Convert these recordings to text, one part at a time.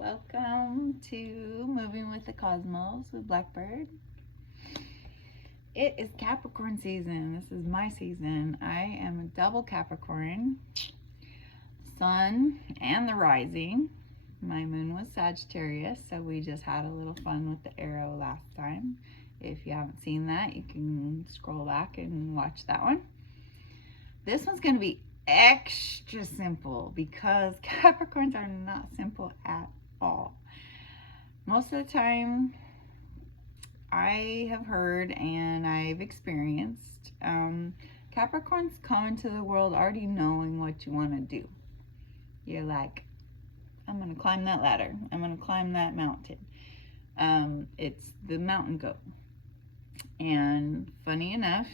Welcome to Moving with the Cosmos with Blackbird. It is Capricorn season. This is my season. I am a double Capricorn, sun and the rising. My moon was Sagittarius, so we just had a little fun with the arrow last time. If you haven't seen that, you can scroll back and watch that one. This one's going to be extra simple because Capricorns are not simple at all. Most of the time, I have heard and I've experienced Capricorns come into the world already knowing what you want to do. You're like, I'm going to climb that ladder. I'm going to climb that mountain. It's the mountain goat. And funny enough,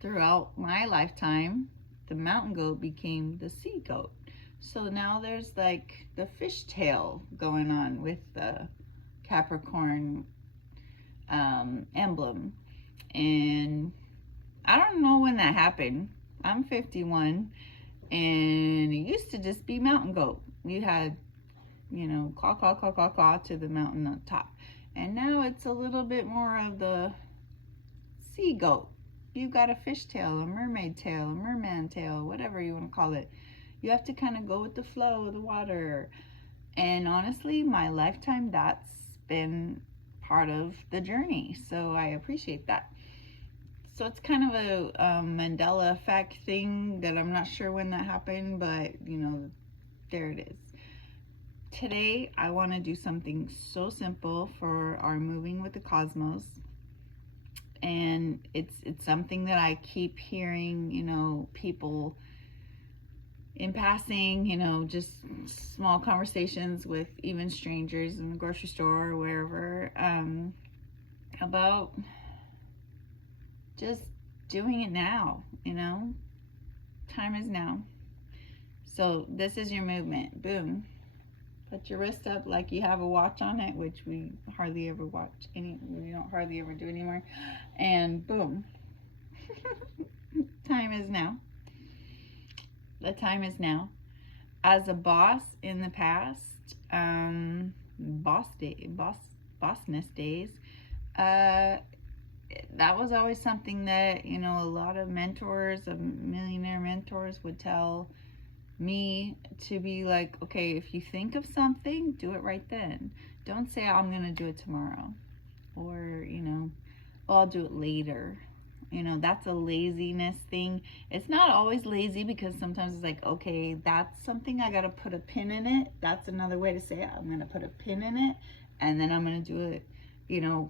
throughout my lifetime, the mountain goat became the sea goat. So now there's like the fishtail going on with the Capricorn emblem. And I don't know when that happened. I'm 51 and it used to just be mountain goat. You had, caw, caw, caw, caw, caw to the mountain on top. And now it's a little bit more of the sea goat. You've got a fish tail, a mermaid tail, a merman tail, whatever you want to call it. You have to kind of go with the flow of the water. And honestly, my lifetime, that's been part of the journey. So I appreciate that. So it's kind of a Mandela effect thing that I'm not sure when that happened, but there it is. Today, I want to do something so simple for our Moving with the Cosmos. And it's something that I keep hearing, people in passing, just small conversations with even strangers in the grocery store or wherever, about just doing it now, time is now. So this is your movement. Boom. Put your wrist up like you have a watch on it, which we hardly ever watch. We don't hardly ever do anymore. And boom. Time is now. The time is now. As a boss in the past, bossness days, that was always something that, a lot of mentors, of millionaire mentors would tell me to be like, okay, if you think of something, do it right then. Don't say, I'm going to do it tomorrow. Or, I'll do it later. That's a laziness thing. It's not always lazy because sometimes it's like, okay, that's something I got to put a pin in it. That's another way to say it. I'm going to put a pin in it and then I'm going to do it,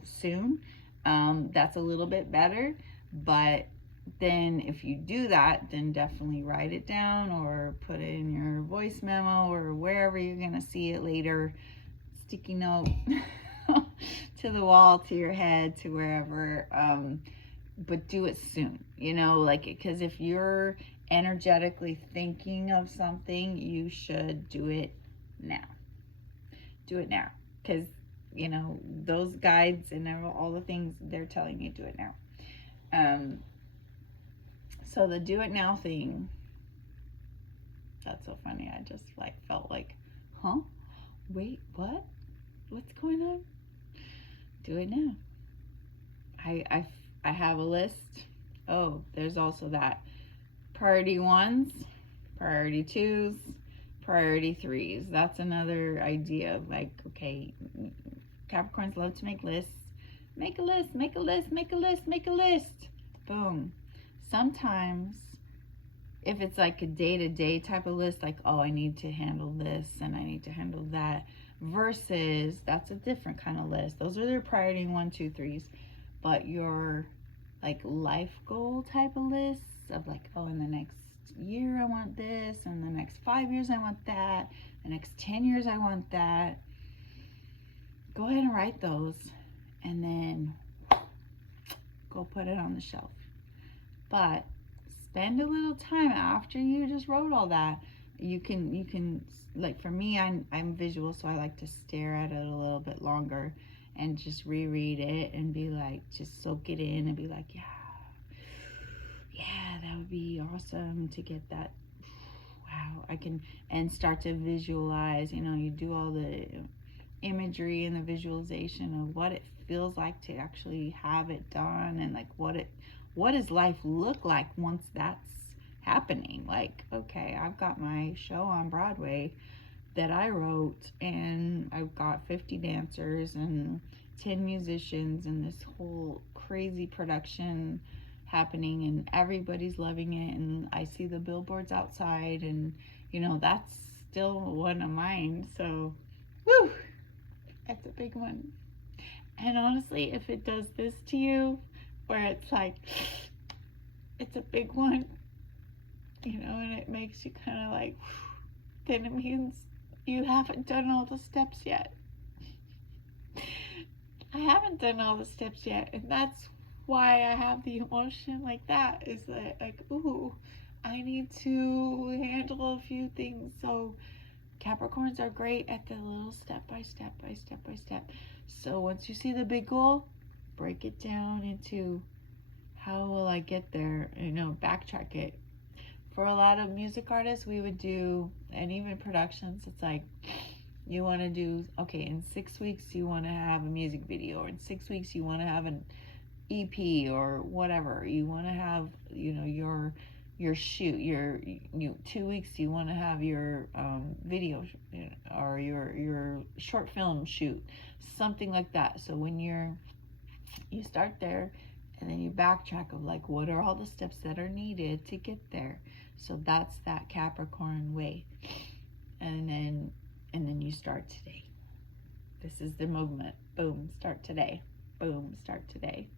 soon. That's a little bit better. But then if you do that, then definitely write it down or put it in your voice memo or wherever you're going to see it later. Sticky note to the wall, to your head, to wherever. But do it soon, because if you're energetically thinking of something, you should do it now. Do it now. Because, those guides and all the things, they're telling you do it now. So the do it now thing, that's so funny. I just felt like, huh? Wait, what? What's going on? Do it now. I have a list. Oh, there's also that. Priority 1s, priority 2s, priority 3s. That's another idea of okay, Capricorns love to make lists. Make a list, make a list, make a list, make a list. Boom. Sometimes if it's like a day-to-day type of list, like, oh, I need to handle this and I need to handle that, versus that's a different kind of list. Those are their priority 1, 2, 3s. But your life goal type of lists of oh, in the next year I want this, and the next 5 years I want that, the next 10 years I want that. Go ahead and write those and then go put it on the shelf. But spend a little time after you just wrote all that. You can for me, I'm visual, so I like to stare at it a little bit longer and just reread it and be just soak it in and be like, yeah, that would be awesome to get that. Wow, wow, I can, and start to visualize, you know, you do all the imagery and the visualization of what it feels like to actually have it done, and like what does life look like once that's happening. Like, okay, I've got my show on Broadway that I wrote, and I've got 50 dancers and 10 musicians and this whole crazy production happening, and everybody's loving it, and I see the billboards outside, and you know, that's still one of mine. So woo, that's a big one. And honestly, if it does this to you, where it's like, it's a big one, you know, and it makes you kind of like, then it means you haven't done all the steps yet. I haven't done all the steps yet, and that's why I have the emotion like that, is that like, ooh, I need to handle a few things. So Capricorns are great at the little step by step by step by step. So once you see the big goal, break it down into, how will I get there? You know, backtrack it. For a lot of music artists, we would do, and even productions, it's like, you want to do, okay, in 6 weeks you want to have a music video, or in 6 weeks you want to have an EP or whatever. You want to have, you know, your shoot, your 2 weeks you want to have your video, you know, or your short film shoot, something like that. So when you start there, and then you backtrack of like, what are all the steps that are needed to get there. So that's that Capricorn way. And then you start today. This is the movement. Boom, start today. Boom, start today.